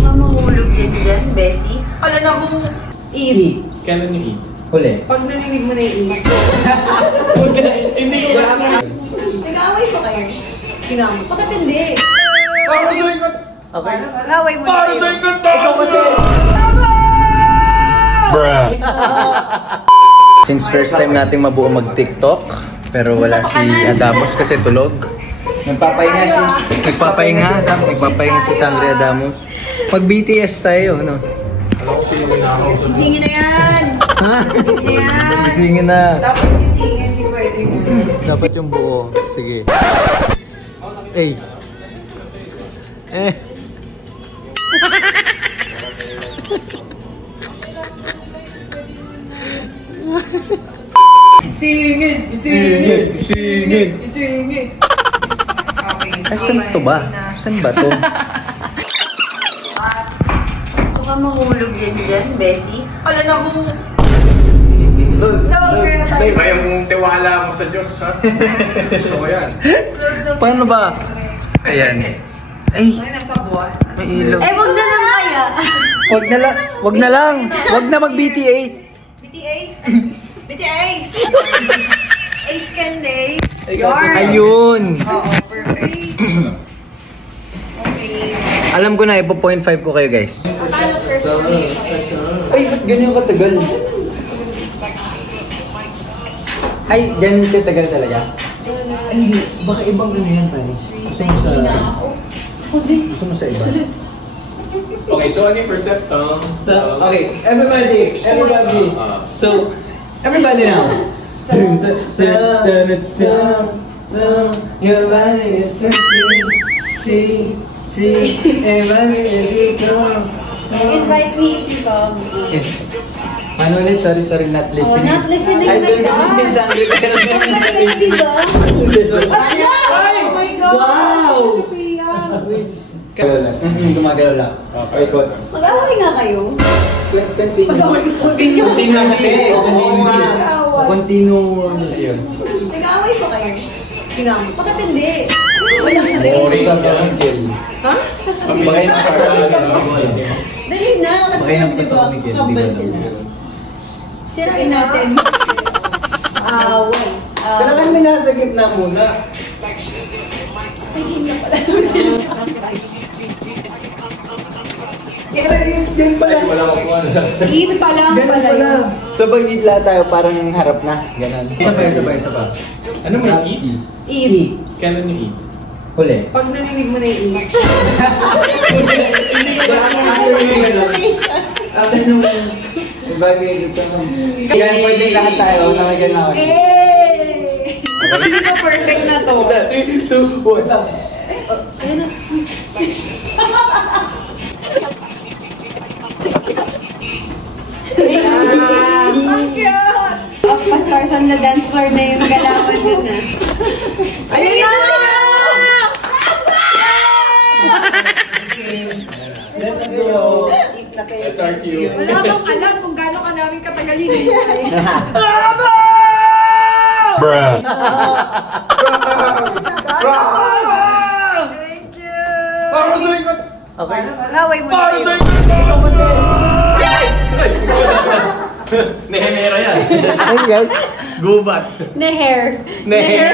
Mamahulog yan dyan, Bessie. Wala na akong E. Kailan yung E? Huli. Pag narinig mo na yung E. Hindi ko ba? Nag-aaway pa kayo? Kinamot. Bakit hindi? Para sa ikot! Okay. Nag-aaway mo Para sa ikot! Ikaw kasi. Bruh. Since first time nating mabuo mag-TikTok, pero wala si Adamos kasi tulog. Nagpapahinga si Sandre Adamos. Pag BTS tayo, no? Isingin na yan! Ha? Isingin na yan! Isingin na. Dapat isingin, hindi pwede mo. Dapat yung buo. Sige. Eh. Eh. Isingin! Isingin! Isingin! Isingin! Ay, saan to ba? Saan ba to? Ito ka mahulog yan dyan, Bessie. Wala na akong... Kaya mong tiwala mo sa Diyos, ha? So, yan. Paano ba? Ayan. Ay, Ay, nasa buwan. may ilaw. Eh, wag na lang kaya. Wag na lang. Wag na lang. Wag na mag-BTS. BTS? BTS! Ace Candy. Ayun. Oo, perfect. Okay. Alam ko na, ipo 0.5 ko kayo, guys. Paano first place? Ay, ba't ganyan katagal? Ay, ganyan katagal talaga? Ay, hindi. Baka ibang ano yan, pare. Gusto mo sa... Gusto mo sa iba? Okay, so ano yung first step? Okay, everybody. So, everybody now. Your body is so sweet. Invite me if you come. Ano ulit? Sorry, not listening. Oh, not listening, I my don't God. think this Oh my God! Wow! Gumagalaw lang. Okay, ikot. Mag-away nga kayo. Continue na kasi. Continue yun. Nag-aaway pa kayo? Kinamot. Bakit hindi? Walang rin. Ha? Bagay na Dali na. Bagay na pa sa Miguel. Kambal sila. Sirain natin. Away. Kailangan may nasa gitna muna. Ay, hindi pala. Sorry sila. Yan pala. Eat pa lang Ganun pala pala. yun. So pag gitla tayo, parang harap na. Ganon. Isa pa. Ano may E? Eat. Kailan yung E? Huli. Pag narinig mo na yung eat. Bagay dito. Yan, pwede lahat tayo. Nakagyan ako. Hindi ko perfect na to. 3, 2, 1. Ayun na. Ang cute! Stars on the dance floor na yung galawan dun na. Ayun na! Let's go. That's our cue. Wala bang alam kung gaano ka namin katagalin. Bruh. Thank you! Para sa ikot! Okay. Laway mo Para na sa yun. ikot! Nehemera yan. Thank you, guys. Gubat. Neher. Neher.